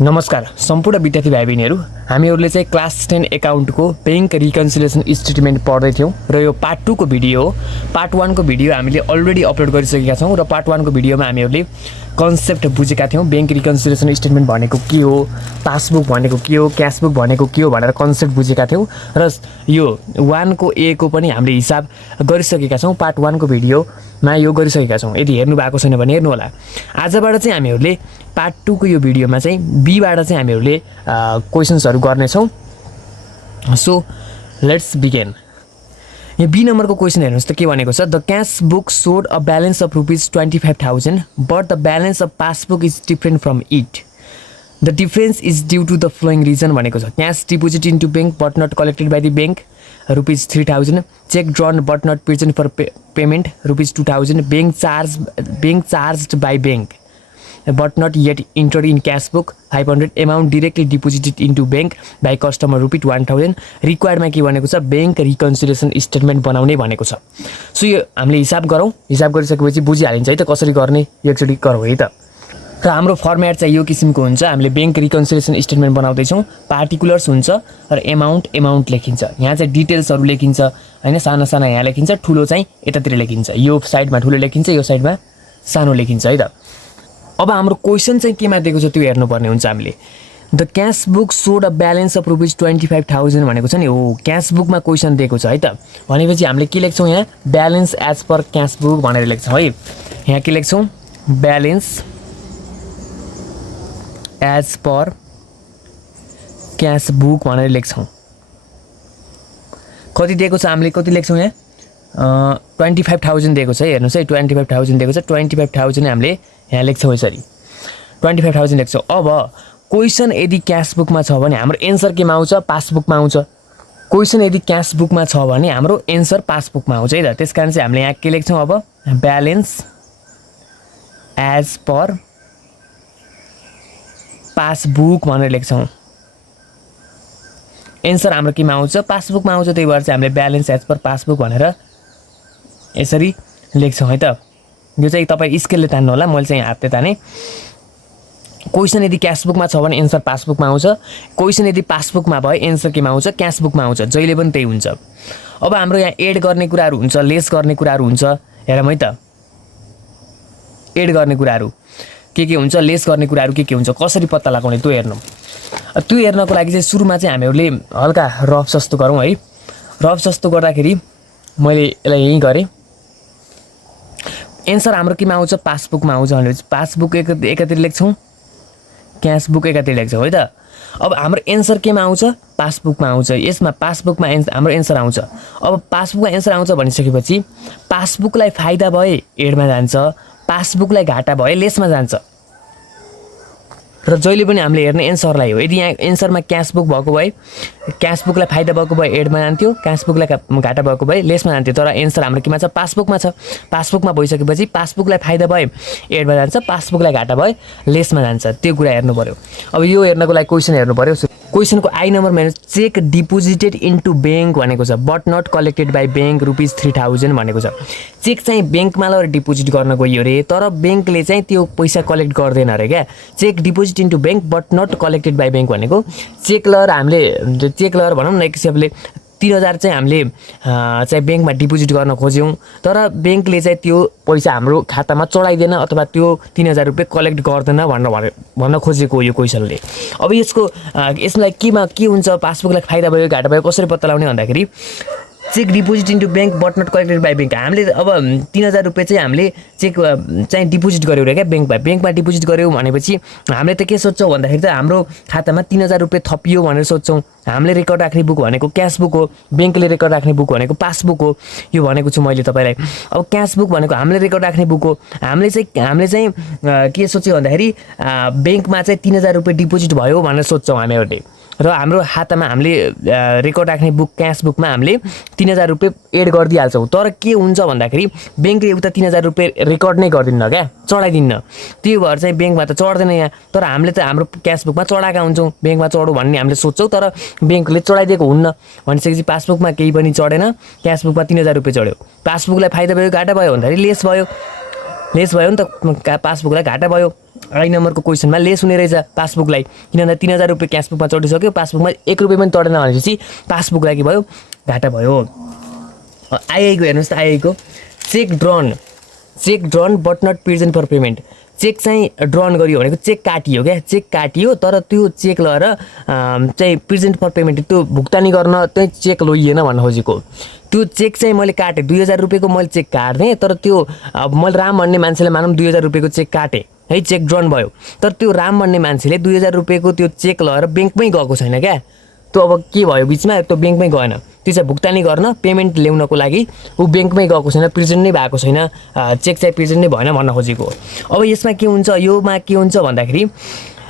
नमस्कार सम्पूर्ण विद्यार्थी भाइ बहिनीहरू, हामीहरूले चाहिँ क्लास 10 एकाउन्टको बैंक रिकन्सिलिएसन स्टेटमेन्ट पढ्दै थियौँ र यो पार्ट 2 को भिडियो हो। पार्ट 1 को भिडियो हामीले अलरेडी अपलोड गरिसकेका छौँ र पार्ट 1 को भिडियोमा हामीहरूले कन्सेप्ट बुझेका थियौँ। बैंक रिकन्सिलिएसन स्टेटमेन्ट भनेको के हो, पासबुक भनेको के हो, क्यासबुक भनेको के हो भनेर कन्सेप्ट बुझेका थियौँ र यो 1 को ए को पनि हामीले हिसाब गरिसकेका छौँ। पार्ट 1 को भिडियोमा यो गरिसकेका छौँ। यदि हेर्नु भएको छैन भने हेर्नु होला। आजबाट चाहिँ हामीहरूले पार्ट 2 को यो भिडियोमा चाहिँ बीबाट चाहिँ हामीहरूले क्वेसन्सहरू गर्नेछौँ। So let's begin. यहाँ बी नम्बरको क्वेसन हेर्नुहोस् त के भनेको छ। The cash book showed a balance of ₹25,000 but the balance of passbook is different from it. The difference is due to the following reason भनेको छ। Cash deposit into bank but not collected by the bank ₹3,000, cheque drawn but not present for payment ₹2,000, bank charge by bank but not yet entered in cash book 500, amount directly deposited into bank by customer ₹1,000। required मा के भनेको छ, bank reconciliation statement बनाउने भनेको छ। So यो हामीले हिसाब गरौँ। हिसाब गरिसकेपछि बुझिहालिन्छ है त कसरी गर्ने। यो एकचोटि गरौँ है त। र हाम्रो फर्मेट चाहिँ यो किसिमको हुन्छ। हामीले बैंक रिकन्सिलिएसन स्टेटमेन्ट बनाउँदैछौँ। पार्टिकुलर्स हुन्छ र एमाउन्ट लेखिन्छ। यहाँ चाहिँ डिटेल्सहरू लेखिन्छ हैन। साना साना यहाँ लेखिन्छ, ठुलो चाहिँ यतातिर लेखिन्छ। यो साइडमा ठुलो लेखिन्छ, यो साइडमा सानो लेखिन्छ है त। अब हाम्रो क्वेसन चाहिँ केमा दिएको छ त्यो हेर्नुपर्ने हुन्छ हामीले। The cash book showed a balance of ₹25,000 भनेको छ नि। हो, क्यास बुकमा क्वेसन दिएको छ है त। भनेपछि हामीले के लेख्छौँ यहाँ, balance as per cash book भनेर लेख्छौँ है। यहाँ के लेख्छौँ, balance as per cash book भनेर लेख्छौँ। कति दिएको छ हामीले, कति लेख्छौँ यहाँ, 25,000 दिएको छ है। हेर्नुहोस् है, 25,000 दिएको छ। 25,000 हामीले यहाँ लेख्छौँ यसरी, 25,000 लेख्छौँ। अब क्वेसन यदि क्यास बुकमा छ भने हाम्रो एन्सर केमा आउँछ, पासबुकमा आउँछ। क्वेसन यदि क्यास बुकमा छ भने हाम्रो एन्सर पासबुकमा आउँछ है त। त्यस कारण चाहिँ हामीले यहाँ के लेख्छौँ, अब ब्यालेन्स एज पर पासबुक भनेर लेख्छौँ। एन्सर हाम्रो केमा आउँछ, पासबुकमा आउँछ। त्यही भएर चाहिँ हामीले ब्यालेन्स एज पर पासबुक भनेर यसरी लेख्छौँ है त। यो चाहिँ तपाईँ स्केलले तान्नु होला, मैले चाहिँ हातले ताने। क्वेसन यदि क्यास बुकमा छ भने एन्सर पासबुकमा आउँछ। क्वेसन यदि पासबुकमा भयो एन्सर केमा आउँछ, क्यास बुकमा आउँछ। जहिले पनि त्यही हुन्छ। अब हाम्रो यहाँ एड गर्ने कुराहरू हुन्छ, लेस गर्ने कुराहरू हुन्छ। हेरौँ है त, एड गर्ने कुराहरू के हुन्छ, लेस गर्ने कुराहरू के हुन्छ, कसरी पत्ता लगाउने त्यो हेर्नु। त्यो हेर्नको लागि चाहिँ सुरुमा चाहिँ हामीहरूले हल्का रफ जस्तो गरौँ है। रफ जस्तो गर्दाखेरि मैले यसलाई यहीँ गरेँ। एन्सर हाम्रो केमा आउँछ, पासबुकमा आउँछ भनेपछि पासबुक एकातिर लेख्छौँ, क्यास बुक एकातिर लेख्छौँ है त। अब हाम्रो एन्सर केमा आउँछ, पासबुकमा आउँछ। यसमा पासबुकमा हाम्रो एन्सर आउँछ। अब पासबुकमा एन्सर आउँछ भनिसकेपछि पासबुकलाई फाइदा भए एडमा जान्छ, पासबुकलाई घाटा भए लेसमा जान्छ। र जहिले पनि हामीले हेर्ने एन्सरलाई हो। यदि यहाँ एन्सरमा क्यास बुक भएको भए, क्यास बुकलाई फाइदा भएको भए एडमा जान्थ्यो, क्यास बुकलाई घाटा भएको भए लेसमा जान्थ्यो। तर एन्सर हाम्रो केमा छ, पासबुकमा छ। पासबुकमा भइसकेपछि पासबुकलाई फाइदा भए एडमा जान्छ, पासबुकलाई घाटा भए लेसमा जान्छ। त्यो कुरा हेर्नु पऱ्यो। अब यो हेर्नको लागि क्वेसन हेर्नु पऱ्यो। क्वेसनको आई नम्बरमा हेर्नु, चेक डिपोजिटेड इन्टु ब्याङ्क भनेको छ, but not collected by bank ₹3,000 भनेको छ। चेक चाहिँ ब्याङ्कमा लगेर डिपोजिट गर्न गइयो अरे, तर ब्याङ्कले चाहिँ त्यो पैसा कलेक्ट गर्दैन अरे क्या। Cheque deposit into bank but not collected by bank भनेको चेक लगेर हामीले, चेक लगेर भनौँ न एक हिसाबले 3,000 चाहिँ हामीले चाहिँ ब्याङ्कमा डिपोजिट गर्न खोज्यौँ, तर ब्याङ्कले चाहिँ त्यो पैसा हाम्रो खातामा चढाइदिएन अथवा त्यो 3,000 रुपियाँ कलेक्ट गर्दैन भन्न खोजेको यो क्वेसनले। अब यसलाई के हुन्छ, पासबुकलाई फाइदा भयो घाटा भयो कसरी पत्ता लगाउने भन्दाखेरि cheque deposit into bank but not collected by bank. हामीले अब 3,000 रुपियाँ चाहिँ हामीले चेक चाहिँ डिपोजिट गऱ्यौँ अरे क्या ब्याङ्कमा डिपोजिट गऱ्यौँ भनेपछि हामीले त के सोध्छौँ भन्दाखेरि त हाम्रो खातामा 3,000 रुपियाँ थपियो भनेर सोध्छौँ। हामीले रेकर्ड राख्ने बुक भनेको क्यास बुक हो, ब्याङ्कले रेकर्ड राख्ने बुक भनेको पासबुक हो। यो भनेको छु मैले तपाईँलाई। अब क्यास बुक भनेको हामीले रेकर्ड राख्ने बुक हो। हामीले चाहिँ के सोच्यो भन्दाखेरि ब्याङ्कमा चाहिँ 3,000 रुपियाँ डिपोजिट भयो भनेर सोध्छौँ हामीहरूले। र हाम्रो खातामा हामीले रेकर्ड राख्ने बुक क्यास बुकमा हामीले 3,000 रुपियाँ एड गरिदिइहाल्छौँ। तर के हुन्छ भन्दाखेरि ब्याङ्कले उता 3,000 रुपियाँ रेकर्ड नै गरिदिन्न क्या, चढाइदिन्न। त्यही भएर चाहिँ ब्याङ्कमा त चढ्दैन यहाँ, तर हामीले त हाम्रो क्यास बुकमा चढाएका हुन्छौँ। ब्याङ्कमा चढौँ भन्ने हामीले सोच्छौँ, तर ब्याङ्कले चढाइदिएको हुन्न। भनिसकेपछि पासबुकमा केही पनि चढेन, क्यास बुकमा 3,000 रुपियाँ चढ्यो। पासबुकलाई फाइदा भयो घाटा भयो भन्दाखेरि लेस भयो नि त, पासबुकलाई घाटा भयो। आई नम्बरको क्वेसनमा लेस हुने रहेछ पासबुकलाई, किनभने 3000 रुपियाँ क्यासबुकमा चढिसक्यो, पासबुकमा 1 रुपियाँ पनि चढेन भनेपछि पासबुकलाई के भयो, घाटा भयो। आइआईको हेर्नुहोस् त, आइआईको cheque drawn but not present for payment. Cheque चाहिँ ड्रन गरियो भनेको चेक काटियो क्या, चेक काटियो तर त्यो चेक लगेर चाहिँ प्रेजेन्ट फर पेमेन्ट, त्यो भुक्तानी गर्न चाहिँ चेक लैएन भन्न खोजेको। त्यो चेक चाहिँ मैले काटेँ 2000 रुपियाँको मैले चेक काट्थेँ, तर त्यो मैले राम भन्ने मान्छेले मानौँ 2000 रुपियाँको चेक काटेँ है, चेक ड्रन भयो, तर त्यो राम भन्ने मान्छेले 2000 रुपियाँको त्यो चेक लगेर ब्याङ्कमै गएको छैन क्या। त्यो अब के भयो बिचमा, त्यो ब्याङ्कमै गएन, त्यो चाहिँ भुक्तानी गर्न पेमेन्ट ल्याउनको लागि ऊ ब्याङ्कमै गएको छैन, प्रेजेन्ट नै भएको छैन, चेक चाहिँ प्रेजेन्ट नै भएन भन्न खोजेको। अब यसमा के हुन्छ, योमा के हुन्छ भन्दाखेरि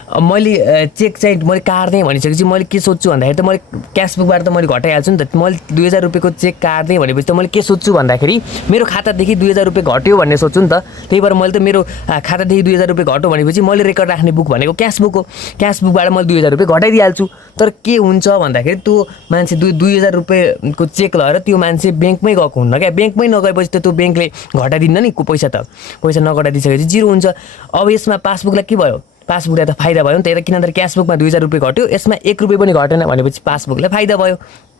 मैले चेक चाहिँ मैले काट्दै भनिसकेपछि मैले के सोध्छु भन्दाखेरि त मैले क्यासबुकबाट त मैले घटाइहाल्छु नि त। मैले 2000 रुपियाँको चेक काट्दै भनेपछि त मैले के सोध्छु भन्दाखेरि मेरो खातादेखि 2000 रुपियाँ घट्यो भन्ने सोध्छु नि त। त्यही भएर मैले त मेरो खातादेखि 2000 रुपियाँ घट्यो भनेपछि मैले रेकर्ड राख्ने बुक भनेको क्यासबुक हो, क्यासबुकबाट मैले 2000 रुपियाँ घटाइदिइहाल्छु। तर के हुन्छ भन्दाखेरि त्यो मान्छे 2000 रुपियाँको चेक लगेर त्यो मान्छे ब्याङ्कमै गएको हुन्न क्या, ब्याङ्कमै नगएपछि त त्यो ब्याङ्कले घटाइदिन्न नि पैसा, त पैसा नघटाइदिइसकेपछि जिरो हुन्छ। अब यसमा पासबुकलाई के भयो, पासबुकलाई त फाइदा भयो नि त, किनभने क्यासबुकमा 2000 रुपियाँ घट्यो, यसमा 1 रुपियाँ पनि घटेन भनेपछि पासबुकलाई फाइदा भयो।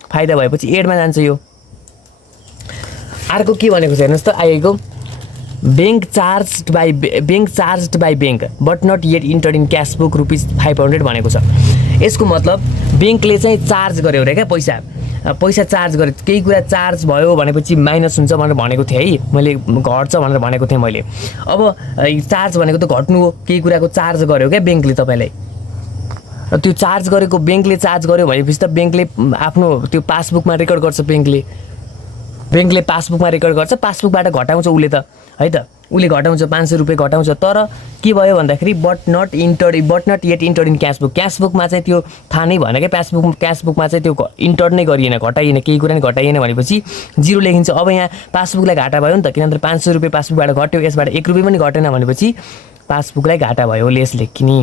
फाइदा भएपछि एडमा जान्छ यो। अर्को के भनेको छ हेर्नुहोस् त, आइएको bank charge by bank but not yet enter in cashbook ₹500 भनेको छ। यसको मतलब ब्याङ्कले चाहिँ चार्ज गर्यो अरे क्या, पैसा चार्ज गरे, केही कुरा चार्ज भयो भनेपछि माइनस हुन्छ भनेर भनेको थिएँ है, मैले घट्छ भनेर भनेको थिएँ मैले। अब चार्ज भनेको त घट्नु हो, केही कुराको चार्ज गर्यो क्या ब्याङ्कले तपाईँलाई, र त्यो चार्ज गरेको ब्याङ्कले चार्ज गर्यो भनेपछि त ब्याङ्कले आफ्नो त्यो पासबुकमा रेकर्ड गर्छ, ब्याङ्कले पासबुकमा रेकर्ड गर्छ, पासबुकबाट घटाउँछ उसले त है त, उसले घटाउँछ 500 रुपियाँ घटाउँछ। तर के भयो भन्दाखेरि but not yet enter in क्यासबुकमा चाहिँ त्यो थाहा नै भएन क्या, क्यासबुकमा चाहिँ त्यो इन्टर नै गरिएन, घटाइएन, केही कुरा नै घटाइएन भनेपछि जिरो लेखिन्छ। अब यहाँ पासबुकलाई घाटा भयो नि त, किनभने 500 रुपियाँ पासबुकबाट घट्यो, यसबाट 1 रुपियाँ पनि घटेन भनेपछि पासबुकलाई घाटा भयो, लेस लेखिने।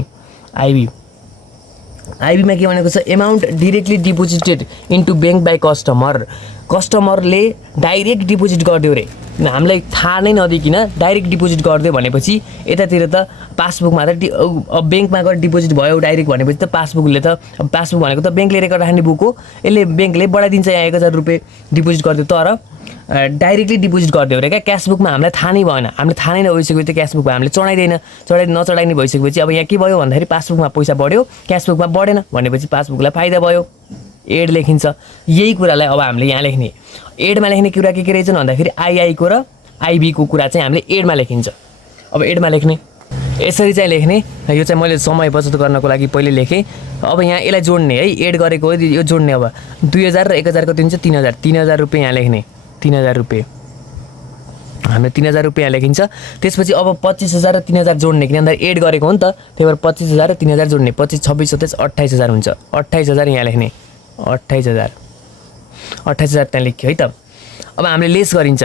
आइबीमा के भनेको छ, amount directly deposited into bank by कस्टमरले डाइरेक्ट डिपोजिट गरिदियो रे, हामीलाई थाहा नै नदिकिन डाइरेक्ट डिपोजिट गरिदियो भनेपछि यतातिर त पासबुकमा त ब्याङ्कमा गएर डिपोजिट भयो डाइरेक्ट भनेपछि त पासबुकले त, पासबुक भनेको त ब्याङ्कले रेकर्ड राख्ने बुक हो, यसले ब्याङ्कले बढाइदिन्छ यहाँ 1000 रुपियाँ डिपोजिट गरिदियो, तर डाइरेक्टली डिपोजिट गरिदियो अरे क्या। क्यासबुकमा हामीलाई थाहा नै भएन, हामीले थाहा नै नभइसकेपछि त क्यासबुकमा हामीले नचढाइने भइसकेपछि अब यहाँ के भयो भन्दाखेरि पासबुकमा पैसा बढ्यो, क्यासबुकमा बढेन भनेपछि पासबुकलाई फाइदा भयो, एड लेखिन्छ। यही कुरालाई अब हामीले यहाँ लेख्ने, एडमा लेख्ने कुरा के रहेछन् भन्दाखेरि आइआईको र आइबीको कुरा चाहिँ हामीले एडमा लेखिन्छ। अब एडमा लेख्ने यसरी चाहिँ लेख्ने, यो चाहिँ मैले समय बचत गर्नको लागि पहिले लेखेँ। अब यहाँ यसलाई जोड्ने है, एड गरेको हो यो जोड्ने। अब 2000 र 1000 कति हुन्छ, 3000 रुपियाँ यहाँ लेख्ने, 3000 रुपियाँ हामीले 3000 रुपियाँ लेखिन्छ। त्यसपछि अब 25000 र 3000 जोड्ने, किनभने एड गरेको हो नि त, त्यही भएर 25000 र 3000 जोड्ने, 25, 26, 27, 28000 हुन्छ। 28000 यहाँ लेख्ने, 28000 त्यहाँ लेख्यो है त। अब हामीले लेस गरिन्छ,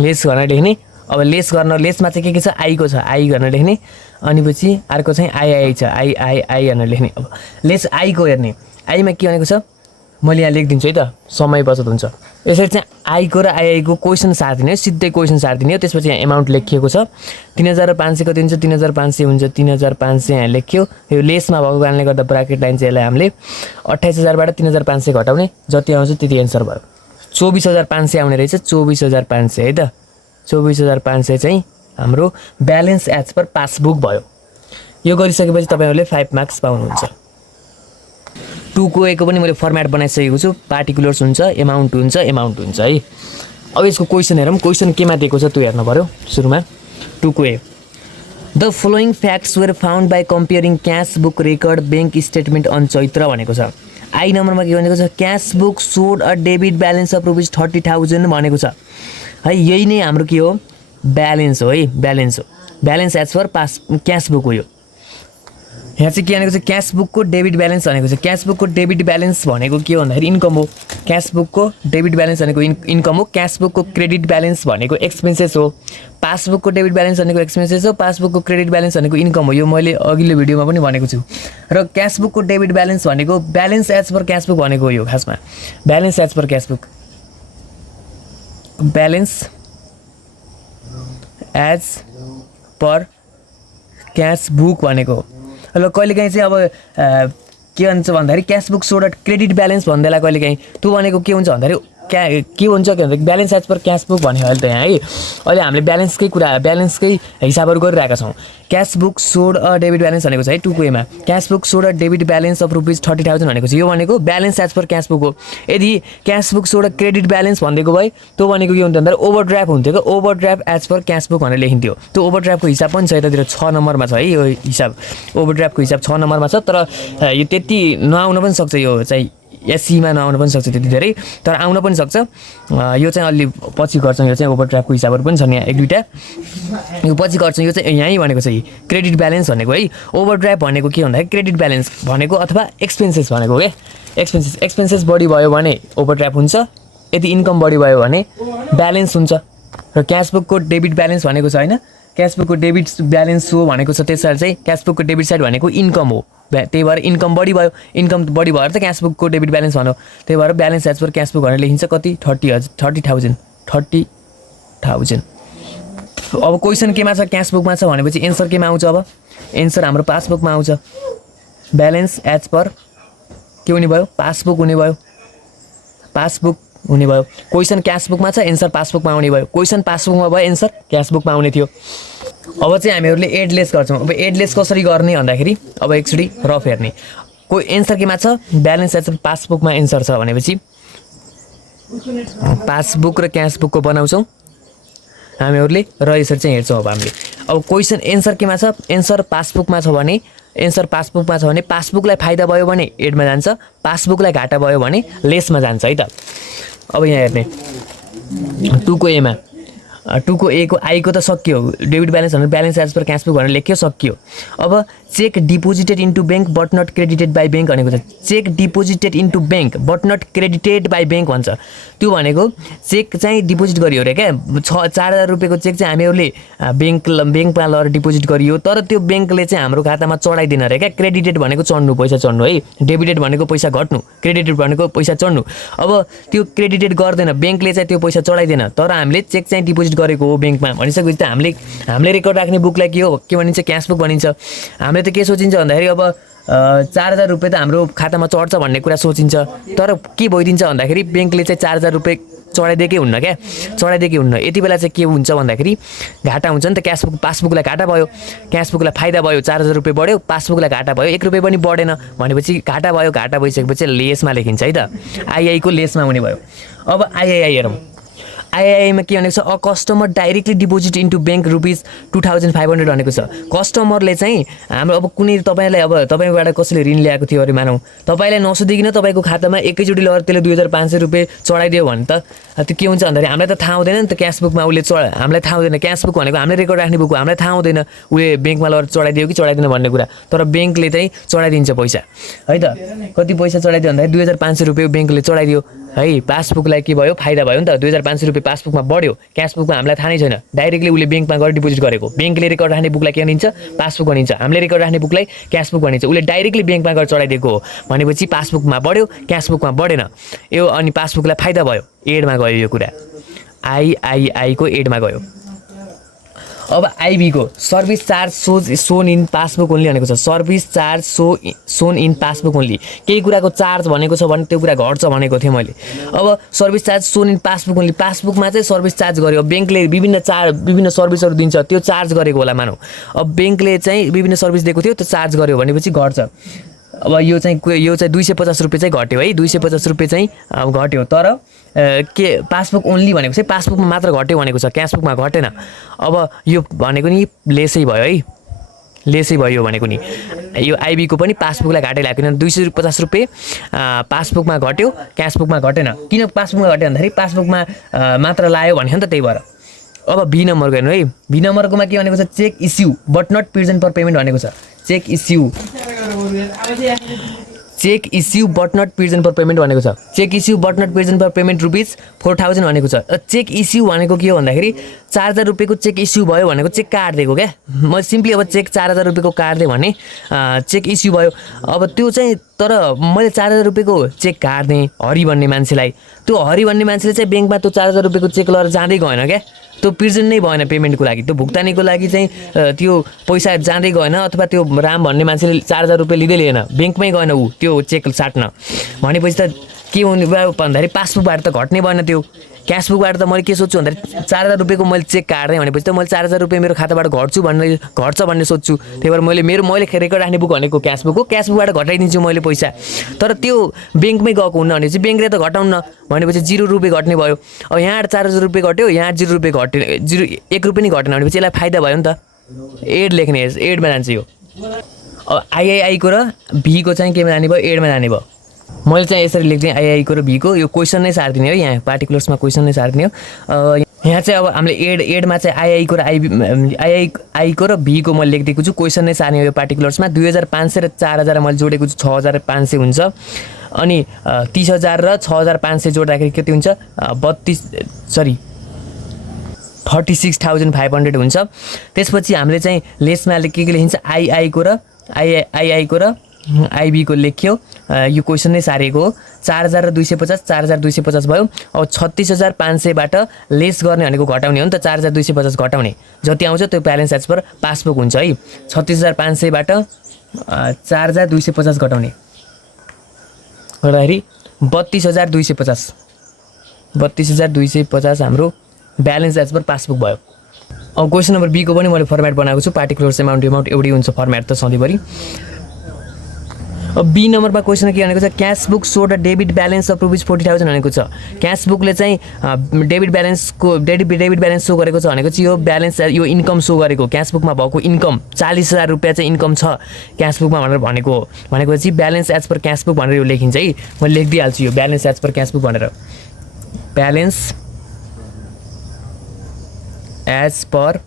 लेस गर्न लेख्ने। अब लेसमा चाहिँ के छ, आईको छ, आई गर्न लेख्ने, अनि पछि अर्को चाहिँ आइआई छ, आई गर्न लेख्ने। अब लेस आईको हेर्ने, आईमा के भनेको छ मैले यहाँ लेखिदिन्छु है त, समय बचत हुन्छ। यसरी चाहिँ आईको र आइआईको क्वेसन सार्दिने, सिधै क्वेसन सार्दिने हो। त्यसपछि यहाँ एमाउन्ट लेखिएको छ 3500 कति हुन्छ, 3500 हुन्छ, 3500 यहाँ लेख्यो। यो लेसमा भएको कारणले गर्दा ब्राकेट लाइन चाहिँ यसलाई हामीले 28000बाट 3500 घटाउने, जति आउँछ त्यति एन्सर भयो। 24500 आउने रहेछ, 24500 है त। 24500 चाहिँ हाम्रो ब्यालेन्स एज पर पासबुक भयो। यो गरिसकेपछि तपाईँहरूले 5 मार्क्स पाउनुहुन्छ। 2 को A को पनि मैले फर्मेट बनाइसकेको छु, पार्टिकुलर्स हुन्छ, एमाउन्ट हुन्छ है। अब यसको क्वेसन हेरौँ, क्वेसन केमा दिएको छ त्यो हेर्नु पऱ्यो। सुरुमा 2 को A, the following facts were found by comparing cash book record bank statement on Chaitra भनेको छ। आई नम्बरमा के भनेको छ, cash book showed a debit balance of ₹30,000 भनेको छ है। यही नै हाम्रो के हो, ब्यालेन्स हो है, balance as per cash book हो। यो यहाँ चाहिँ के भनेको छ, क्यासबुकको डेबिट ब्यालेन्स भनेको छ। क्यासबुकको डेबिट ब्यालेन्स भनेको के हो भन्दाखेरि इन्कम हो। क्यासबुकको डेबिट ब्यालेन्स भनेको इन्कम हो। क्यासबुकको क्रेडिट ब्यालेन्स भनेको एक्सपेन्सेस हो। पासबुकको डेबिट ब्यालेन्स भनेको एक्सपेन्सेस हो, पासबुकको क्रेडिट ब्यालेन्स भनेको इन्कम हो। यो मैले अघिल्लो भिडियोमा पनि भनेको छु। र क्यासबुकको डेबिट ब्यालेन्स भनेको ब्यालेन्स एज पर क्यासबुक भनेको हो। यो खासमा balance as per cashbook, balance as per cash book भनेको ल कहिलेकाहीँ चाहिँ अब के भन्छ भन्दाखेरि cash book so dot credit balance भन्दैला कहिलेकाहीँ त्यो भनेको के हुन्छ भन्दाखेरि के हुन्छ के भन्दाखेरि balance as per cash book भन्यो अहिले त यहाँ है अहिले हामीले ब्यालेन्सकै हिसाबहरू गरिरहेका छौँ cash book showed a debit balance भनेको छ है 2 को एमा cash book showed a debit balance of ₹30,000 भनेको छ यो भनेको balance as per cash book हो यदि cash book showed a credit balance भन्दिएको भए त्यो भनेको के हुन्थ्यो भन्दाखेरि ओभरड्राफ्ट हुन्थ्यो क्या overdraft as per cash book भनेर लेखिन्थ्यो त्यो ओभरड्राफ्टको हिसाब पनि छ यतातिर 6 नम्बरमा छ है यो हिसाब ओभरड्राफ्टको हिसाब 6 नम्बरमा छ तर यो त्यति नआउन पनि सक्छ यो चाहिँ एससीमा नआउन पनि सक्छ त्यति धेरै तर आउन पनि सक्छ यो चाहिँ अलि पछि गर्छौँ यो चाहिँ ओभरड्राफ्टको हिसाबहरू पनि छन् यहाँ एक दुईवटा यो पछि गर्छौँ यो चाहिँ यहीँ भनेको चाहिँ क्रेडिट ब्यालेन्स भनेको है ओभरड्राफ्ट भनेको के भन्दाखेरि क्रेडिट ब्यालेन्स भनेको अथवा एक्सपेन्सेस भनेको क्या एक्सपेन्सेस बढी भयो भने ओभरड्राफ्ट हुन्छ यदि इन्कम बढी भयो भने ब्यालेन्स हुन्छ र क्यास बुकको डेबिट ब्यालेन्स भनेको छ होइन क्यास बुकको डेबिट ब्यालेन्स हो भनेको छ त्यसरी चाहिँ क्यास बुकको डेबिट साइड भनेको इन्कम हो त्यही भएर इन्कम बढी भयो इन्कम बढी भएर त क्यास बुकको डेबिट ब्यालेन्स भन्यो त्यही भएर balance as per cash book भनेर लेखिन्छ कति 30,000 अब क्वेसन केमा छ क्यास बुकमा छ भनेपछि एन्सर केमा आउँछ अब एन्सर हाम्रो पासबुकमा आउँछ ब्यालेन्स एज पर के हुने भयो पासबुक हुने भयो पासबुक हुने भयो क्वेसन क्यास बुकमा छ एन्सर पासबुकमा आउने भयो क्वेसन पासबुकमा भयो एन्सर क्यास बुकमा आउने थियो अब चाहिँ हामीहरूले एडलेस गर्छौँ अब एडलेस कसरी गर्ने भन्दाखेरि अब एकचोटि रफ हेर्ने कोही एन्सर केमा छ ब्यालेन्स एज पासबुकमा एन्सर छ भनेपछि पासबुक र क्यास बुकको बनाउँछौँ हामीहरूले र यसरी चाहिँ हेर्छौँ अब हामीले अब क्वेसन एन्सर केमा छ एन्सर पासबुकमा छ भने एन्सर पासबुकमा छ भने पासबुकलाई फाइदा भयो भने एडमा जान्छ पासबुकलाई घाटा भयो भने लेसमा जान्छ है त अब यहाँ हेर्ने 2 को एमा 2 को ए को आईको त सकियो डेबिट ब्यालेन्स भनेर balance as per cash book भनेर लेख्यो सकियो अब cheque deposited into bank but not credited by bank भनेको छ cheque deposited into bank but not credited by bank भन्छ त्यो भनेको चेक चाहिँ डिपोजिट गरियो अरे क्या 4,000 रुपियाँको चेक चाहिँ हामीहरूले ब्याङ्कमा लगेर डिपोजिट गरियो तर त्यो ब्याङ्कले चाहिँ हाम्रो खातामा चढाइदिन अरे क्या क्रेडिटेड भनेको चढ्नु पैसा चढ्नु है डेबिटेड भनेको पैसा घट्नु क्रेडिटेड भनेको पैसा चढ्नु अब त्यो क्रेडिटेड गर्दैन ब्याङ्कले चाहिँ त्यो पैसा चढाइदिन तर हामीले चेक चाहिँ डिपोजिट गरेको हो ब्याङ्कमा भनिसकेपछि त हामीले रेकर्ड राख्ने बुकलाई के भनिन्छ क्यास बुक भनिन्छ हामीले त के सोचिन्छ भन्दाखेरि अब 4,000 रुपियाँ त हाम्रो खातामा चढ्छ भन्ने कुरा सोचिन्छ तर के भइदिन्छ भन्दाखेरि ब्याङ्कले चाहिँ 4,000 रुपियाँ चढाइदिएकै हुन्न क्या चढाइदिएकै हुन्न यति बेला चाहिँ के हुन्छ भन्दाखेरि घाटा हुन्छ नि त क्यास बुक पासबुकलाई घाटा भयो क्यास बुकलाई फाइदा भयो 4,000 रुपियाँ बढ्यो पासबुकलाई घाटा भयो 1 रुपियाँ पनि बढेन भनेपछि घाटा भयो घाटा भइसकेपछि लेसमा लेखिन्छ है त आइआईको लेसमा हुने भयो अब आइआई हेरौँ आइआईमा के भनेको छ a customer directly deposit into bank ₹2,500 भनेको छ कस्टमरले चाहिँ हाम्रो अब कुनै तपाईँबाट कसैले ऋण ल्याएको थियो अरे मानौँ तपाईँलाई नसोधिकन तपाईँको खातामा एकैचोटि लगेर त्यसले ₹2,500 चढाइदियो भने त त्यो के हुन्छ भन्दाखेरि हामीलाई त थाहा हुँदैन नि त क्यास बुकमा उसले हामीलाई थाहा हुँदैन क्यास बुक भनेको हामीले रेकर्ड राख्ने बुक हो हामीलाई थाहा हुँदैन उसले ब्याङ्कमा लगेर चढाइदियो कि चढाइदिएन भन्ने कुरा तर ब्याङ्कले चाहिँ चढाइदिन्छ पैसा है त कति पैसा चढाइदियो भन्दाखेरि ₹2,500 ब्याङ्कले चढाइदियो है पासबुकलाई के भयो फाइदा भयो नि त ₹2,500 पासबुकमा बढ्यो क्यास बुकमा हामीलाई थाहा नै छैन डाइरेक्टली उसले ब्याङ्कमा गएर डिपोजिट गरेको ब्याङ्कले रेकर्ड राख्ने बुकलाई के भनिन्छ पासबुक भनिन्छ हामीले रेकर्ड राख्ने बुकलाई क्यास बुक भनिन्छ उसले डाइरेक्टली ब्याङ्कमा गएर चढाइदिएको हो भनेपछि पासबुकमा बढ्यो क्यास बुकमा बढेन यो अनि पासबुकलाई फाइदा भयो एडमा गयो यो कुरा आइआईआईको एडमा गयो अब आइबीको service charge shown in passbook only भनेको छ service charge shown in passbook only केही कुराको चार्ज भनेको छ भने त्यो कुरा घट्छ भनेको थिएँ मैले अब service charge shown in passbook only पासबुकमा चाहिँ सर्भिस चार्ज गर्यो ब्याङ्कले विभिन्न सर्भिसहरू दिन्छ त्यो चार्ज गरेको होला मानौ अब ब्याङ्कले चाहिँ विभिन्न सर्भिस दिएको थियो त्यो चार्ज गर्यो भनेपछि घट्छ अब यो चाहिँ ₹250 चाहिँ घट्यो है ₹250 चाहिँ घट्यो तर के पासबुक ओन्ली भनेको चाहिँ पासबुकमा मात्र घट्यो भनेको छ क्यास बुकमा घटेन अब यो भनेको नि लेसै भयो है लेसै भयो भनेको नि यो आइबीको पनि पासबुकलाई घाटै लाग्यो किन ₹250 पासबुकमा घट्यो क्यास बुकमा घटेन किन पासबुकमा घट्यो भन्दाखेरि पासबुकमा मात्र लायो भन्यो नि त त्यही भएर अब बी नम्बरको हेर्नु है बी नम्बरकोमा के भनेको छ cheque issue but not present for payment भनेको छ cheque issue but not present for payment भनेको छ cheque issue but not present for payment ₹4,000 भनेको छ चेक इस्यु भनेको के हो भन्दाखेरि 4,000 रुपियाँको चेक इस्यु भयो भनेको चेक काटिदिएको क्या म सिम्पली अब चेक 4,000 रुपियाँको काटिदिएँ भने चेक इस्यु भयो अब त्यो चाहिँ तर मैले 4,000 रुपियाँको चेक काटिदिएँ हरि भन्ने मान्छेलाई त्यो हरि भन्ने मान्छेले चाहिँ ब्याङ्कमा त्यो 4,000 रुपियाँको चेक लिएर जाँदै गएन क्या त्यो प्रेजेन्ट नै भएन पेमेन्टको लागि, त्यो भुक्तानीको लागि चाहिँ त्यो पैसा जाँदै गएन अथवा त्यो राम भन्ने मान्छेले 4000 रुपियाँ लिँदै लिएन, ब्याङ्कमै गएन ऊ त्यो चेक साट्न भनेपछि त के हुने भयो भन्दाखेरि पासबुकबाट त घट्नै भएन त्यो। क्यासबुकबाट त मैले के सोध्छु भन्दाखेरि 4000 रुपियाँको मैले चेक काट्दै भनेपछि त मैले 4000 रुपियाँ मेरो खाताबाट घट्छ भन्ने सोध्छु। त्यही भएर मैले रेकर्ड राख्ने बुक भनेको क्यासबुक हो, क्यासबुकबाट घटाइदिन्छु मैले पैसा। तर त्यो ब्याङ्कमै गएको हुन्न भनेपछि ब्याङ्कले त घटाउन्न भनेपछि 0 रुपियाँ घट्ने भयो। अब यहाँ 4000 रुपियाँ घट्यो, यहाँ 0 रुपियाँ घट्यो, 1 रुपियाँ नि घटेन भनेपछि यसलाई फाइदा भयो नि त। एड लेख्ने, एडमा जान्छ यो। अब आइआइआईको र भीको चाहिँ केमा जाने भयो, एडमा जाने भयो। मैले चाहिँ यसरी लेख्दिएँ आइआईको र भीको, यो क्वेसन नै सारिदिने हो, यहाँ पार्टिकुलर्समा क्वेसन नै सारिदिने हो। यहाँ चाहिँ अब हामीले एडमा चाहिँ आइआईको र आइआईको र भीको मैले लेखिदिएको छु, क्वेसन नै सार्ने हो यो पार्टिकुलर्समा। 2500 र 4000 मैले जोडेको छु 6500 हुन्छ, अनि 30000 र 6500 जोड्दाखेरि कति हुन्छ 36,500 हुन्छ। त्यसपछि हामीले चाहिँ लेसमा के लेखिन्छ आइआईको र आइबीको लेख्यो, यो क्वेसन नै सारेको हो। 4000 र 250 4250 भयो। अब 36,500बाट लेस गर्ने भनेको घटाउने हो नि त, 4250 घटाउने जति आउँछ त्यो ब्यालेन्स एज पर पासबुक हुन्छ है। 36,500बाट 4250 घटाउने गर्दाखेरि 32,250 हाम्रो ब्यालेन्स एज पर पासबुक भयो। अब क्वेसन नम्बर बीको पनि मैले फर्मेट बनाएको छु, पार्टिकुलर्स अमाउन्ट एउटै हुन्छ फर्मेट त सधैँभरि। अब बी नम्बरमा क्वेसन के भनेको छ, क्यास बुक सोड डेबिट ब्यालेन्स अफ ₹40,000 भनेको छ। क्यास बुकले चाहिँ डेबिट ब्यालेन्स सो गरेको छ भनेको चाहिँ यो ब्यालेन्स यो इन्कम सो गरेको, क्यास बुकमा भएको इन्कम 40,000 रुपियाँ चाहिँ इन्कम छ क्यास बुकमा भनेको चाहिँ balance as per cash book भनेर यो लेखिन्छ है। मैले लेखिदिइहाल्छु यो balance as per cash book भनेर, balance as per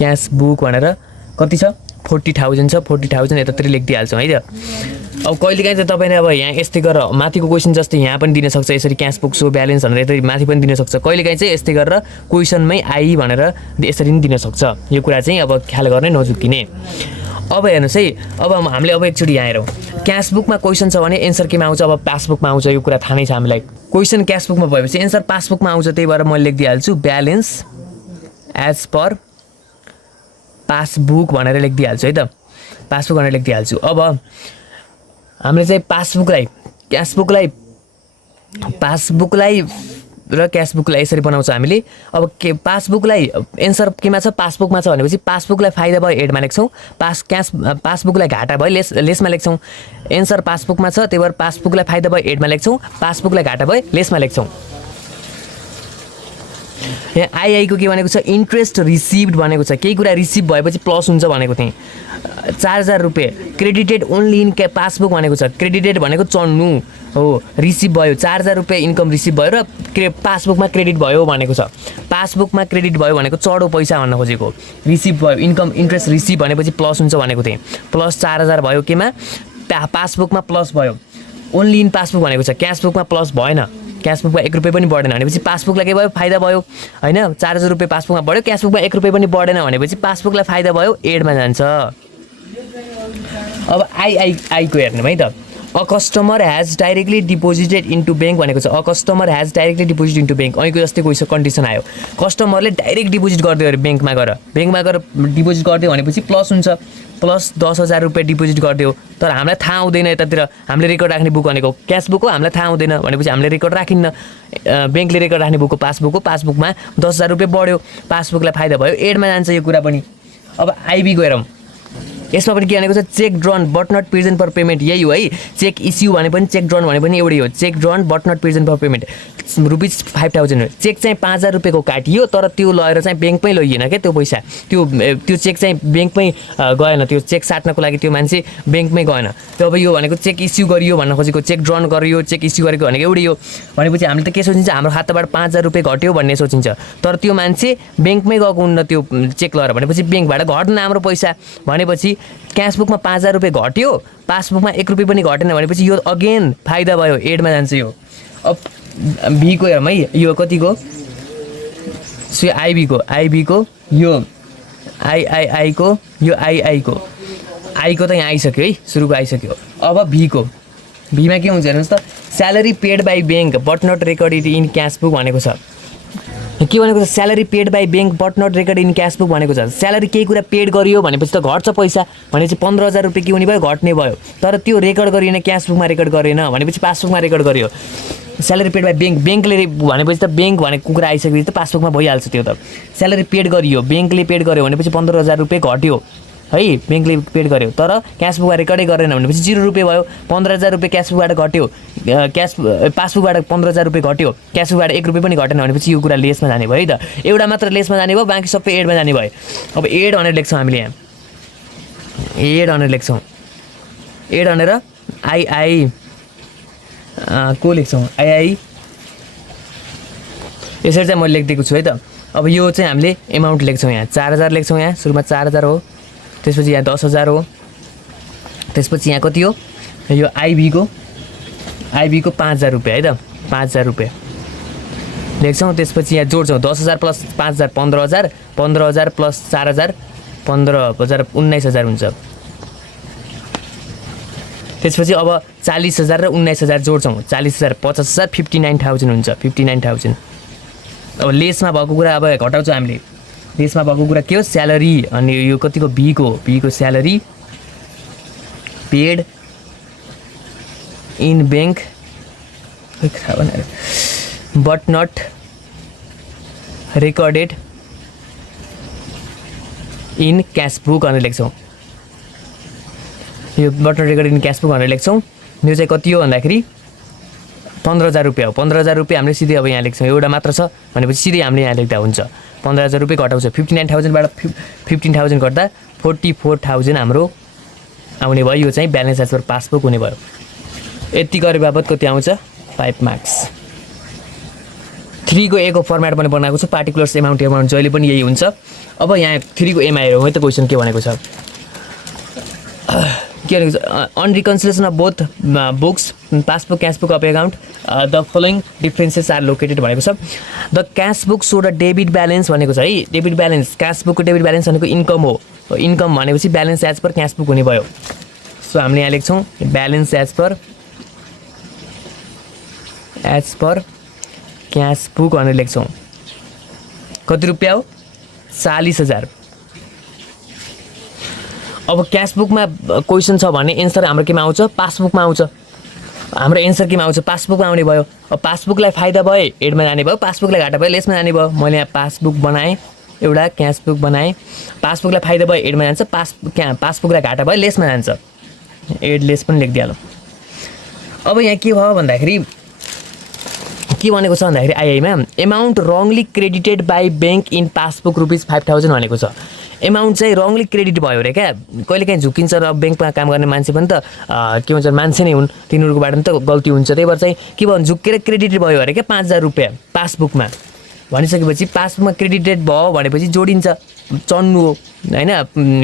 cash book भनेर कति छ 40,000 छ, 40,000 यतातिर लेखिदिइहाल्छौँ है त। अब कहिलेकाहीँ चाहिँ तपाईँले अब यहाँ यस्तै गरेर माथिको क्वेसन जस्तै यहाँ पनि दिन सक्छ, यसरी क्यास बुक सो ब्यालेन्स भनेर यतै माथि पनि दिन सक्छ। कहिलेकाहीँ चाहिँ यस्तै गरेर क्वेसनमै आई भनेर यसरी पनि दिन सक्छ। यो कुरा चाहिँ अब ख्याल गर्ने नझुक्किने। अब हेर्नुहोस् है, अब हामीले अब एकचोटि यहाँ हेरौँ, क्यास बुकमा क्वेसन छ भने एन्सर केमा आउँछ, अब पासबुकमा आउँछ, यो कुरा थाहा नै छ हामीलाई। क्वेसन क्यास बुकमा भएपछि एन्सर पासबुकमा आउँछ, त्यही भएर मैले लेखिदिइहाल्छु ब्यालेन्स एज पर पासबुक भनेर लेखिदिइहाल्छु है त, पासबुक भनेर लेखिदिइहाल्छु। अब हामीले चाहिँ पासबुकलाई र क्यास बुकलाई यसरी बनाउँछ हामीले। अब के पासबुकलाई एन्सर केमा छ पासबुकमा छ भनेपछि पासबुकलाई फाइदा भयो एडमा लेख्छौँ, पासबुकलाई घाटा भयो लेसमा लेख्छौँ। एन्सर पासबुकमा छ त्यही भएर पासबुकलाई फाइदा भयो एडमा लेख्छौँ, पासबुकलाई घाटा भयो लेसमा लेख्छौँ। यहाँ आइआईको के भनेको छ इन्ट्रेस्ट रिसिभ्ड भनेको छ, केही कुरा रिसिभ भएपछि प्लस हुन्छ भनेको थिएँ। 4000 रुपियाँ क्रेडिटेड ओन्ली इन पासबुक भनेको छ, क्रेडिटेड भनेको चढ्नु हो, रिसिभ भयो 4000 रुपियाँ इन्कम रिसिभ भयो र पासबुकमा क्रेडिट भयो भनेको छ। पासबुकमा क्रेडिट भयो भनेको चढो पैसा भन्न खोजेको, रिसिभ भयो इन्कम इन्ट्रेस्ट रिसिभ भनेपछि प्लस हुन्छ भनेको थिएँ। प्लस 4000 भयो केमा पासबुकमा प्लस भयो, ओन्ली इन पासबुक भनेको छ, क्यास बुकमा प्लस भएन, क्यास बुकमा 1 रुपियाँ पनि बढेन भनेपछि पासबुकलाई के भयो फाइदा भयो होइन। 4000 रुपियाँ पासबुकमा बढ्यो, क्यास बुकमा 1 रुपियाँ पनि बढेन भनेपछि पासबुकलाई फाइदा भयो एडमा जान्छ। अब आइआइआईको हेर्नु है त, a customer has directly deposited into bank भनेको छ। A customer has directly deposit into bank, अहिलेको जस्तै कोही कन्डिसन आयो, कस्टमरले डाइरेक्ट डिपोजिट गरिदियो अरे ब्याङ्कमा गएर डिपोजिट गरिदियो भनेपछि प्लस हुन्छ, प्लस 10,000 रुपियाँ डिपोजिट गरिदियो। तर हामीलाई थाहा हुँदैन, यतातिर हामीले रेकर्ड राख्ने बुक भनेको क्यास बुक हो, हामीलाई थाहा हुँदैन भनेपछि हामीले रेकर्ड राखिन्न। ब्याङ्कले रेकर्ड राख्ने बुकको पासबुक हो, पासबुकमा 10,000 रुपियाँ बढ्यो, पासबुकलाई फाइदा भयो एडमा जान्छ यो कुरा पनि। अब आइबीको हेरौँ, यसमा पनि के भनेको छ cheque drawn but not present for payment, यही हो है। चेक इस्यु भने पनि चेक ड्रन भने पनि एउटै हो, cheque drawn but not present for payment ₹5,000 हो। चेक चाहिँ 5000 रुपियाँको काटियो तर त्यो लगेर चाहिँ ब्याङ्कमै लगिएन क्या त्यो पैसा, त्यो चेक चाहिँ ब्याङ्कमै गएन, त्यो चेक साट्नको लागि त्यो मान्छे ब्याङ्कमै गएन। त्यो अब यो भनेको चेक इस्यु गरियो भन्न खोजेको, चेक ड्रन गरियो चेक इस्यु गरेको भनेको एउटै हो। भनेपछि हामीले त के सोचिन्छ हाम्रो खाताबाट 5000 रुपियाँ घट्यो भन्ने सोचिन्छ, तर त्यो मान्छे ब्याङ्कमै गएको हुन्न त्यो चेक लगेर, भनेपछि ब्याङ्कबाट घट्न हाम्रो पैसा। भनेपछि क्यास बुकमा 5000 रुपियाँ घट्यो, पासबुकमा 1 रुपियाँ पनि घटेन भनेपछि यो अगेन फाइदा भयो एडमा जान्छ यो। अब भीको हेरौँ है, यो कतिको आइबीको यो आइआइआईको यो आइआईको त यहाँ आइसक्यो है, सुरुको आइसक्यो। अब भीमा के हुन्छ हेर्नुहोस् त, salary paid by bank but not recorded in cash book भनेको छ। के भनेको छ salary paid by bank but not record in cash book भनेको छ। स्यालेरी केही कुरा पेड गरियो भनेपछि त घट्छ पैसा, भनेपछि 15,000 रुपियाँ के हुने भयो, घट्ने भयो। तर त्यो रेकर्ड गरिएन, क्यास बुकमा रेकर्ड गरेन भनेपछि पासबुकमा रेकर्ड गर्यो। स्यालेरी पेड बाई ब्याङ्क, ब्याङ्कले भनेपछि त ब्याङ्क भनेको कुरा आइसकेपछि त पासबुकमा भइहाल्छ त्यो त। स्यालेरी पेड गरियो, ब्याङ्कले पेड गर्यो भनेपछि 15,000 रुपियाँ घट्यो है, ब्याङ्कले पेड गर्यो। तर क्यास बुकमा रेकर्डै गरेन भनेपछि 0 रुपियाँ भयो। 15,000 रुपियाँ क्यास बुकबाट घट्यो, पासबुकबाट 15,000 रुपियाँ घट्यो, क्यास बुकबाट 1 रुपियाँ पनि घटेन भनेपछि यो कुरा लेसमा जाने भयो है त। एउटा मात्र लेसमा जाने भयो, बाँकी सबै एडमा जाने भयो। अब एड भनेर लेख्छौँ हामीले, यहाँ एड भनेर लेख्छौँ, एड भनेर आई को लेख्छौँ, आई यसरी चाहिँ मैले लेखिदिएको छु है त। अब यो चाहिँ हामीले एमाउन्ट लेख्छौँ, यहाँ 4,000 लेख्छौँ, यहाँ सुरुमा 4,000 हो, त्यसपछि यहाँ 10,000 हो, त्यसपछि यहाँ कति हो, यो आइबीको 5,000 रुपियाँ है त, 5,000 रुपियाँ लेख्छौँ। त्यसपछि यहाँ जोड्छौँ 10,000 प्लस 5,000 15,000, 15,000 प्लस 4,000 15,000 19,000 हुन्छ। त्यसपछि अब 40,000 र 19,000 जोड्छौँ, 40,000 50,000 59,000 हुन्छ, 59,000। अब लेसमा भएको कुरा अब घटाउँछौँ हामीले, लेसमा भएको कुरा के हो, स्यालेरी, अनि यो कतिको बीको salary paid in bank but not recorded in cash book भनेर लेख्छौँ, यो but not recorded in cash book भनेर लेख्छौँ। यो चाहिँ कति हो भन्दाखेरि 15,000 रुपियाँ हो। 15,000 रुपियाँ हामीले सिधै अब यहाँ लेख्छौँ, एउटा मात्र छ भनेपछि सिधै हामीले यहाँ लेख्दा हुन्छ। 15,000 रुपियाँ घटाउँछ, 59,000बाट 15,000 घट्दा 44,000 हाम्रो आउने भयो। यो चाहिँ ब्यालेन्स एज पर पासबुक हुने भयो। यति गरे बाबत कति आउँछ, 5 मार्क्स। 3 को A को फर्मेट पनि बनाएको छु, पार्टिकुलर्स एमाउन्ट जहिले पनि यही हुन्छ। अब यहाँ 3 को एमा हेरौँ है त, क्वेसन के भनेको छ, के भनेको छ, on reconciliation of both books passbook cash book of account the following differences are located भनेको छ। The cash book show the debit balance भनेको छ है, डेबिट ब्यालेन्स, क्यास बुकको डेबिट ब्यालेन्स भनेको इन्कम हो, इन्कम भनेपछि balance as per cash book हुने भयो। सो हामीले यहाँ लेख्छौँ balance as per cash book भनेर लेख्छौँ। कति रुपियाँ हो, 40,000। अब क्यास बुकमा क्वेसन छ भने एन्सर हाम्रो केमा आउँछ, पासबुकमा आउँछ। हाम्रो एन्सर केमा आउँछ, पासबुकमा आउने भयो। अब पासबुकलाई फाइदा भयो एडमा जाने भयो, पासबुकलाई घाटा भयो लेसमा जाने भयो। मैले यहाँ पासबुक बनाएँ, एउटा क्यास बुक बनाएँ, पासबुकलाई फाइदा भयो एडमा जान्छ, पासबुकलाई घाटा भयो लेसमा जान्छ, एड लेस पनि लेखिदिइहालौँ। अब यहाँ के भयो भन्दाखेरि के भनेको छ भन्दाखेरि आइआईमा amount wrongly credited by bank in passbook ₹5,000 भनेको छ। एमाउन्ट चाहिँ रङली क्रेडिट भयो अरे क्या, कहिलेकाहीँ झुकिन्छ र ब्याङ्कमा काम गर्ने मान्छे पनि त के भन्छ मान्छे नै हुन्, तिनीहरूकोबाट पनि त गल्ती हुन्छ। त्यही भएर चाहिँ के भयो झुक्केर क्रेडिट भयो अरे क्या 5,000 रुपियाँ पासबुकमा। भनिसकेपछि पासबुकमा क्रेडिटेड भयो भनेपछि जोडिन्छ, चढ्नु हो होइन,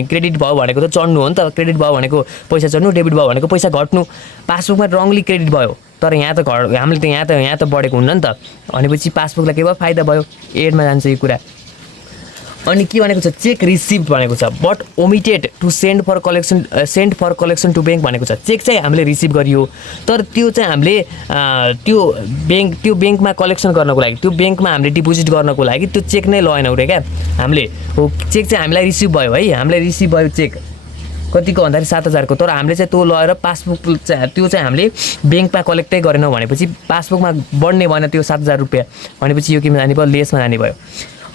क्रेडिट भयो भनेको त चढ्नु हो नि त, क्रेडिट भयो भनेको पैसा चढ्नु, डेबिट भयो भनेको पैसा घट्नु। पासबुकमा रङली क्रेडिट भयो तर यहाँ त हामीले त यहाँ त बढेको हुन्न नि त, भनेपछि पासबुकलाई के भयो फाइदा भयो, एडमा जान्छ यो कुरा। अनि के भनेको छ, चेक रिसिभ भनेको छ but omitted to send for collection to bank भनेको छ। चेक चाहिँ हामीले रिसिभ गरियो तर त्यो चाहिँ हामीले त्यो ब्याङ्कमा कलेक्सन गर्नको लागि, त्यो ब्याङ्कमा हामीले डिपोजिट गर्नको लागि त्यो चेक नै लगेनौँ रे क्या हामीले। हो चेक चाहिँ हामीलाई रिसिभ भयो है, हामीलाई रिसिभ भयो चेक कतिको भन्दाखेरि 7,000 को, तर हामीले चाहिँ त्यो लगेर पासबुक त्यो चाहिँ हामीले ब्याङ्कमा कलेक्टै गरेनौँ भनेपछि पासबुकमा बढ्ने भएन त्यो 7,000 रुपियाँ, भनेपछि यो केमा जाने भयो, लेसमा जाने भयो।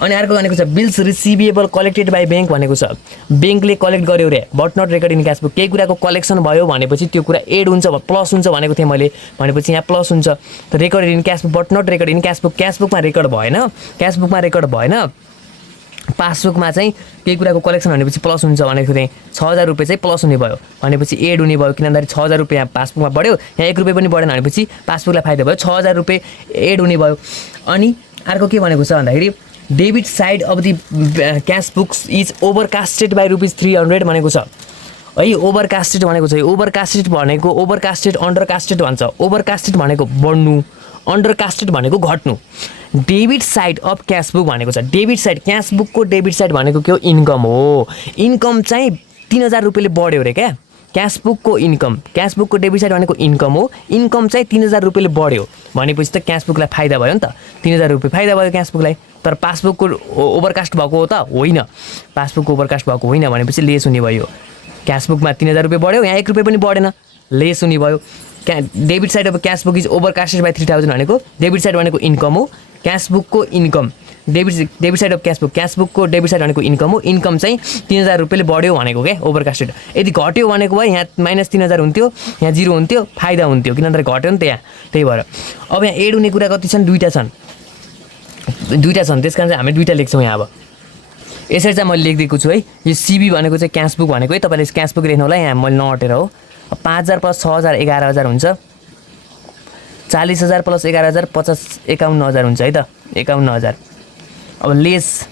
अनि अर्को भनेको छ bills receivable collected by bank भनेको छ, ब्याङ्कले कलेक्ट गर्यो रे but not record in cash book. केही कुराको कलेक्सन भयो भनेपछि त्यो कुरा एड हुन्छ, प्लस हुन्छ भनेको थिएँ मैले, भनेपछि यहाँ प्लस हुन्छ। Record in cash book but not record in cash book, cash बुकमा रेकर्ड भएन, क्यास बुकमा रेकर्ड भएन, पासबुकमा चाहिँ केही कुराको कलेक्सन भनेपछि प्लस हुन्छ भनेको थिएँ। 6,000 रुपियाँ चाहिँ प्लस हुने भयो भनेपछि एड हुने भयो, किन भन्दाखेरि 6,000 रुपियाँ पासबुकमा बढ्यो, यहाँ 1 रुपियाँ पनि बढेन भनेपछि पासबुकलाई फाइदा भयो, 6,000 रुपियाँ एड हुने भयो। अनि अर्को के भनेको छ भन्दाखेरि debit side of the cash books is overcasted by ₹300 भनेको छ है। ओभरकास्टेड भनेको छ, ओभरकास्टेड भनेको ओभरकास्टेड अन्डरकास्टेड भन्छ। ओभरकास्टेड भनेको बढ्नु, अन्डरकास्टेड भनेको घट्नु। Debit side of cash book भनेको छ, डेबिट साइड क्यास बुकको डेबिट साइड भनेको के हो, इन्कम हो। इन्कम चाहिँ 3,000 रुपियाँले बढ्यो अरे क्या, क्यासबुकको इन्कम, क्यासबुकको डेबिट साइड भनेको इन्कम हो। इन्कम चाहिँ 3000 रुपियाँले बढ्यो भनेपछि त क्यासबुकलाई फाइदा भयो नि त, 3000 रुपियाँ फाइदा भयो क्यासबुकलाई। तर पासबुकको ओभरकास्ट भएको हो त होइन, पासबुकको ओभरकास्ट भएको होइन भनेपछि लेस हुने भयो। क्यासबुकमा 3000 रुपियाँ बढ्यो, यहाँ 1 रुपियाँ पनि बढेन, लेस हुने भयो। Debit side of cashbook is overcasted by 3000 भनेको डेबिट साइड भनेको इन्कम हो, क्यासबुकको इन्कम डेबिट साइड अफ क्यासबुकको डेबिट साइड भनेको इन्कम हो। इन्कम चाहिँ 3000 रुपियाँले बढ्यो भनेको क्या ओभरकास्टेड। यदि घट्यो भनेको भए यहाँ -3000 हुन्थ्यो, यहाँ 0 हुन्थ्यो, फाइदा हुन्थ्यो, किन भन्दाखेरि घट्यो नि त यहाँ, त्यही भएर। अब यहाँ एड हुने कुरा कति छन्, दुईवटा छन्, त्यस कारण चाहिँ हामी दुईवटा लेख्छौँ यहाँ। अब यसरी चाहिँ मैले लेखिदिएको छु है। यो सिबी भनेको चाहिँ क्यासबुक भनेको है, तपाईँले क्यासबुक लेख्नु होला, यहाँ मैले नअटेर हो। 5000 + 6000 11000 हुन्छ, 40000 + 11000 51000 हुन्छ है त, 51000। अब लेस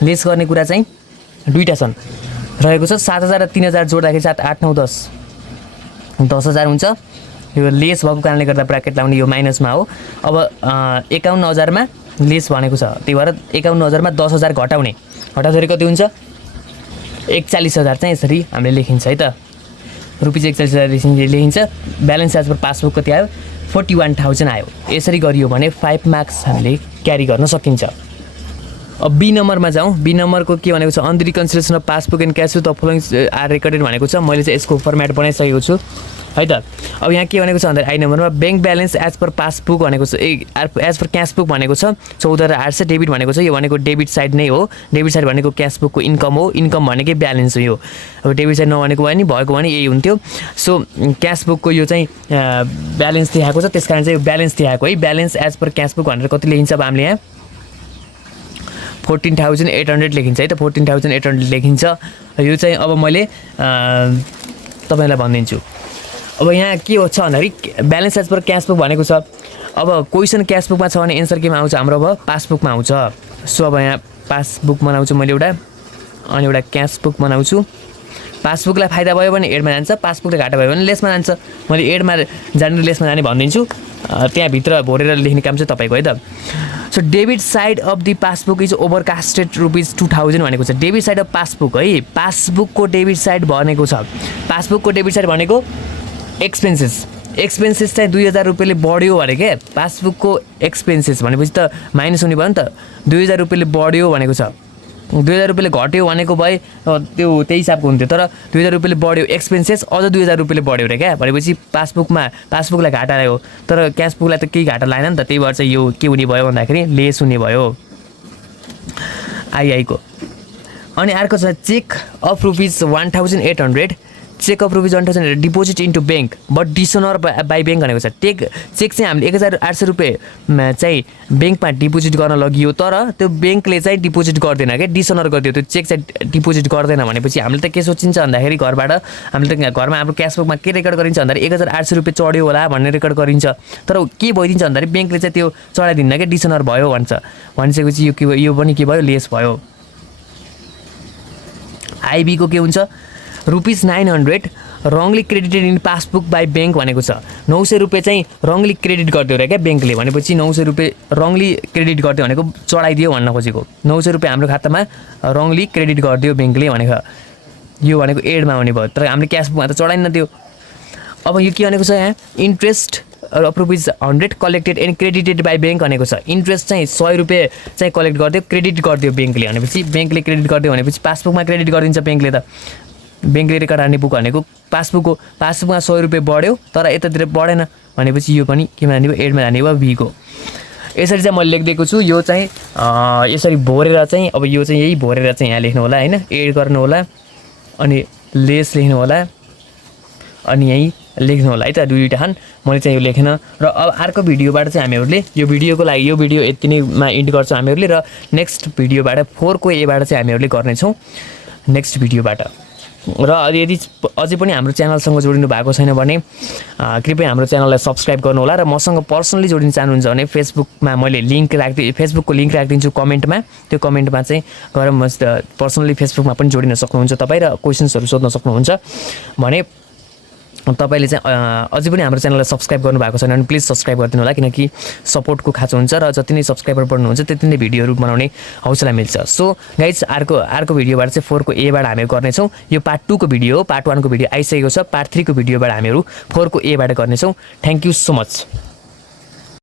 गर्ने कुरा चाहिँ दुईवटा छन् रहेको छ। 7000 र 3000 जोड्दाखेरि 7 8 9 10,000 हुन्छ। यो लेस भएको कारणले गर्दा ब्राकेट लाउने, यो माइनसमा हो। अब 51000 मा लेस भनेको छ, त्यही भएर 51000 मा 10000 घटाउँदाखेरि कति हुन्छ, 41000 चाहिँ यसरी हामीले लेखिन्छ है त, रुपिस 41000 लेखिन्छ। ब्यालेन्स एज पर पासबुक कति आयो, 41000 आयो। यसरी गरियो भने 5 मार्क्स हामीले क्यारी गर्न सकिन्छ। अब बी नम्बरमा जाउँ। बी नम्बरको के भनेको छ, on the reconciliation of passbook and cash the following are recorded भनेको छ। मैले चाहिँ यसको फर्मेट बनाइसकेको छु है त। अब यहाँ के भनेको छ भन्दा आई नम्बरमा bank balance as per passbook भनेको छ, एज पर क्यासबुक भनेको छ 14 र 800। डेबिट भनेको छ, यो भनेको डेबिट साइड नै हो। डेबिट साइड भनेको क्यासबुकको इन्कम हो, इन्कम भनेकै ब्यालेन्स हो यो। अब डेबिट साइड नभनेको भए नि भएको भने यही हुन्थ्यो। सो क्यासबुकको यो चाहिँ ब्यालेन्स देखाएको छ, त्यस कारण चाहिँ यो ब्यालेन्स देखाएको है। ब्यालेन्स एज पर क्यासबुक भनेर कति लेखिन्छ, अब हामीले यहाँ 14800 लेखिन्छ है त, 14800 लेखिन्छ। यो चाहिँ अब मैले तपाईँलाई भनिदिन्छु। अब यहाँ के छ भन्दाखेरि ब्यालेन्स एज पर क्यासबुक भनेको छ। अब क्वेसन क्यासबुकमा छ भने एन्सर केमा आउँछ, हाम्रो अब पासबुकमा आउँछ। सो अब यहाँ पासबुक बनाउँछु मैले एउटा, अनि एउटा क्यासबुक बनाउँछु। पासबुकलाई फाइदा भयो भने एडमा जान्छ, पासबुकले घाटा भयो भने लेसमा जान्छ। मैले एडमा जाने लेसमा जाने भनिदिन्छु, त्यहाँभित्र भरेर लेख्ने काम चाहिँ तपाईँको है त। So debit side of the passbook is overcasted rupees 2000 भनेको छ। डेबिट साइड अफ पासबुक है, पासबुकको डेबिट साइड भनेको छ। पासबुकको डेबिट साइड भनेको एक्सपेन्सेस चाहिँ 2000 रुपियाँले बढ्यो भने क्या, पासबुकको एक्सपेन्सेस भनेपछि त माइनस हुने भयो नि त। 2000 रुपियाँले बढ्यो भनेको छ, 2000 रुपियाँले घट्यो भनेको भए त्यो त्यही हिसाबको हुन्थ्यो। तर 2000 रुपियाँले बढ्यो एक्सपेन्सेस, अझ 2000 रुपियाँले बढ्यो अरे क्या, भनेपछि पासबुकलाई घाटा आयो, तर क्यासबुकलाई त केही घाटा लागेन नि त। त्यही भएर चाहिँ यो के हुने भयो भन्दाखेरि लेस हुने भयो आइआईको। अनि अर्को छ cheque of rupees 1800, cheque of rupees 1800 deposit into bank but dishonour by bank भनेको छ। चेक चाहिँ हामीले 1800 रुपियाँ चाहिँ ब्याङ्कमा डिपोजिट गर्न लगियो, तर त्यो ब्याङ्कले चाहिँ डिपोजिट गर्दैन क्या, डिसनर गरिदियो। त्यो चेक चाहिँ डिपोजिट गर्दैन भनेपछि हामीले त के सोचिन्छ भन्दाखेरि घरबाट हामीले त घरमा हाम्रो क्यासबुकमा के रेकर्ड गरिन्छ भन्दाखेरि 1800 रुपियाँ चढ्यो होला भन्ने रेकर्ड गरिन्छ। तर के भइदिन्छ भन्दाखेरि ब्याङ्कले चाहिँ त्यो चढाइदिन्न क्या, डिसनर भयो भन्छ। भनिसकेपछि यो पनि के भयो, लेस भयो। आइबीको के हुन्छ, rupees 900 Rangli credited in passbook by bank भनेको छ। 900 रुपियाँ चाहिँ रङली क्रेडिट गरिदियो अरे क्या ब्याङ्कले, भनेपछि 900 रुपियाँ रङली क्रेडिट गरिदियो भनेको चढाइदियो भन्न खोजेको। 900 रुपियाँ हाम्रो खातामा रङली क्रेडिट गरिदियो ब्याङ्कले भनेको, यो भनेको एडमा हुने भयो, तर हामीले क्यासबुकमा त चढाइन त्यो। अब यो के भनेको छ, यहाँ interest of rupees 100 collected and credited by bank भनेको छ। इन्ट्रेस्ट चाहिँ 100 रुपियाँ चाहिँ कलेक्ट गरिदियो, क्रेडिट गरिदियो ब्याङ्कले भनेपछि, ब्याङ्कले क्रेडिट गरिदियो भनेपछि पासबुकमा क्रेडिट गरिदिन्छ ब्याङ्कले त। ब्याङ्कले रेकर्ड हान्ने बुक भनेको पासबुकमा 100 रुपियाँ बढ्यो, तर यतातिर बढेन भनेपछि यो पनि केमा जाने भयो, एडमा जाने भयो, बीको। यसरी चाहिँ मैले लेखिदिएको छु। यो चाहिँ यसरी भरेर चाहिँ, अब यो चाहिँ यही भरेर चाहिँ यहाँ लेख्नु होला होइन, एड गर्नु होला, अनि लेस लेख्नु होला, अनि यहीँ लेख्नु होला है त। दुईवटा छन्, मैले चाहिँ यो लेखेन। र अब अर्को भिडियोबाट चाहिँ हामीहरूले यो भिडियोको लागि यो भिडियो यति नैमा इन्ड गर्छौँ हामीहरूले, र नेक्स्ट भिडियोबाट 4 को एबाट चाहिँ हामीहरूले गर्नेछौँ नेक्स्ट भिडियोबाट। र यदि अझै पनि हाम्रो च्यानलसँग जोडिनु भएको छैन भने कृपया हाम्रो च्यानललाई सब्सक्राइब गर्नु होला, र मसँग पर्सनली जोडिन चाहनुहुन्छ भने फेसबुकमा मैले फेसबुकको लिङ्क राखिदिन्छु कमेन्टमा। त्यो कमेन्टमा चाहिँ गएर पर्सनली फेसबुकमा पनि जोडिन सक्नुहुन्छ तपाईँ, र क्वेसन्सहरू सोध्न सक्नुहुन्छ भने तपाईँले चाहिँ अझै पनि हाम्रो च्यानललाई सब्सक्राइब गर्नुभएको छैन भने प्लिज सब्सक्राइब गरिदिनु होला, किनकि सपोर्टको खाँचो हुन्छ र जति नै सब्सक्राइबर बढ्नुहुन्छ त्यति नै भिडियोहरू बनाउने हौसला मिल्छ। सो गाइज अर्को भिडियोबाट चाहिँ 4 को एबाट हामी गर्नेछौँ। यो पार्ट 2 को भिडियो हो, पार्ट 1 को भिडियो आइसकेको छ, पार्ट 3 को भिडियोबाट हामीहरू 4 को एबाट गर्नेछौँ। Thank you so much.